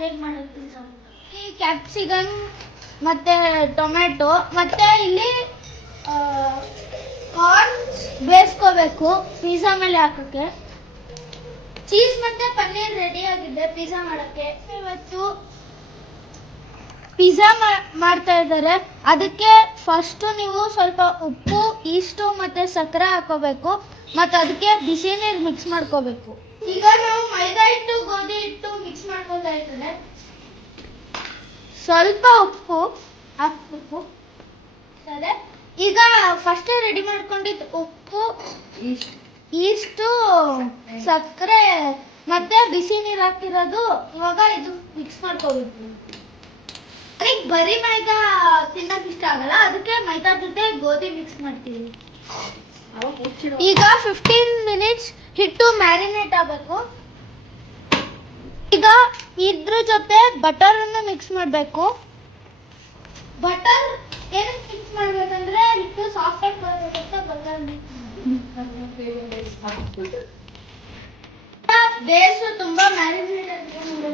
ಹೇಗೆ ಮಾಡೋದು ಈ ಕ್ಯಾಪ್ಸಿಕಮ್ ಮತ್ತು ಟೊಮೆಟೊ ಮತ್ತು ಇಲ್ಲಿ ಕಾರ್ನ್ ಬೇಯಿಸ್ಕೋಬೇಕು ಪಿಜ್ಜಾ ಮೇಲೆ ಹಾಕೋಕ್ಕೆ. ಚೀಸ್ ಮತ್ತು ಪನ್ನೀರ್ ರೆಡಿ ಆಗಿದೆ ಪಿಜ್ಜಾ ಮಾಡೋಕ್ಕೆ. ಇವತ್ತು ಪಿಜ್ಜಾ ಮಾಡ್ತಾ ಇದ್ದಾರೆ. ಅದಕ್ಕೆ ಫಸ್ಟು ನೀವು ಸ್ವಲ್ಪ ಉಪ್ಪು, ಈಸ್ಟು ಮತ್ತು ಸಕ್ಕರೆ ಹಾಕೋಬೇಕು ಮತ್ತು ಅದಕ್ಕೆ ಬಿಸಿ ನೀರು ಮಿಕ್ಸ್ ಮಾಡ್ಕೋಬೇಕು. ಈಗ ನಾವು ಮೈದಾ ಹಿಟ್ಟು ಗೋಧಿ ಹಿಟ್ಟು ಮಿಕ್ಸ್ ಮಾಡ್ಕೊತಾ ಇದ್ದಾರೆ. ಸ್ವಲ್ಪ ಉಪ್ಪು ಹಾಕ್ಬೇಕು. ಸರಿ, ಈಗ ಫಸ್ಟೇ ರೆಡಿ ಮಾಡ್ಕೊಂಡಿದ್ದು ಉಪ್ಪು, ಈಸ್ಟು, ಸಕ್ಕರೆ ಮತ್ತೆ ಬಿಸಿ ನೀರು ಹಾಕಿರೋದು ಇವಾಗ ಇದು ಮಿಕ್ಸ್ ಮಾಡ್ಕೋಬೇಕು. ಅದಕ್ಕೆ ಬರೀ ಮೈದಾ ತಿನ್ನೋಕೆ ಇಷ್ಟ ಆಗಲ್ಲ, ಅದಕ್ಕೆ ಮೈದಾ ಜೊತೆ ಗೋಧಿ ಮಿಕ್ಸ್ ಮಾಡ್ತೀವಿ. ಈಗ 15 ಮಿನಿಟ್ಸ್ ಹಿಟ್ಟು ಮ್ಯಾರಿನೇಟ್ ಆಗಬೇಕು. ಈಗ ಇದ್ರ ಜೊತೆ ಬಟರನ್ನು ಮಿಕ್ಸ್ ಮಾಡಬೇಕು. ಬಟರ್ ಏನಕ್ಕೆ ಮಿಕ್ಸ್ ಮಾಡ್ಬೇಕಂದ್ರೆ ಹಿಟ್ಟು ಸಾಫ್ಟ್ ಆಗಿ ಬರಬೇಕಂತ ಬಟರ್ ಬೇಸು ತುಂಬಾ ಮ್ಯಾರಿನೇಟ್ ಆಗಿದೆ.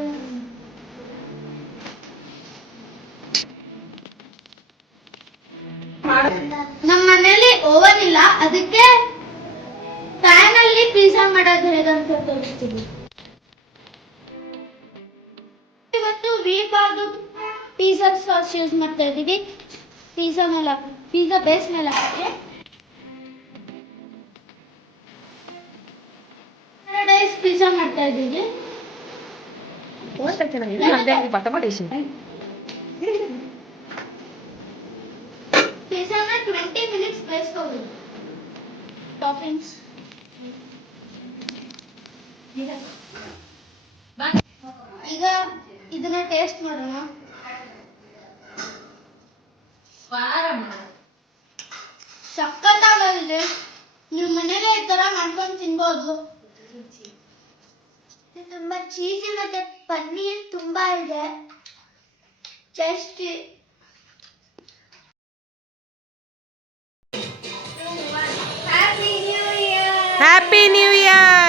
ನಮ್ಮ ಮನೇಲಿ ಓವನ್ ಇಲ್ಲ, ಅದಕ್ಕೆ ಪ್ಯಾನ್ ಅಲ್ಲಿ ಪಿಜ್ಜಾ ಮಾಡೋದು ಹೇಗಂತ ತೋರಿಸ್ತೀವಿ. ಇವತ್ತು ವೀಬಾರ್ದು ಪಿಜ್ಜಾ ಸಾಸ್ ಯೂಸ್ ಮಾಡ್ತಾ ಇದ್ದೀವಿ. ಪಿಜ್ಜಾ ಬೇಸ್ ಮೇಲೆ ಹಾಕಿ ಪ್ಯಾರಡೈಸ್ ಪಿಜ್ಜಾ ಮಾಡ್ತಾ ಇದ್ದೀವಿ. ಪಿಜ್ಜಾನ 20 ಮಿನಿಟ್ಸ್ ಬೇಯಿಸ್ಕೋಬೇಕು. ಟಾಪಿಂಗ್ಸ್ ಈಗ ಇದನ್ನ ಟೇಸ್ಟ್ ಮಾಡೋಣ. ಸಖತ್ತಾಗಿದೆ. ನೀವು ಮನೇಲಿ ಈ ತರ ಮಾಡ್ಕೊಂಡು ತಿನ್ಬೋದು. ತುಂಬಾ ಚೀಸಿ ಮತ್ತೆ ಪನ್ನೀರ್ ತುಂಬಾ ಇದೆ. ಟೇಸ್ಟಿ. Happy new year.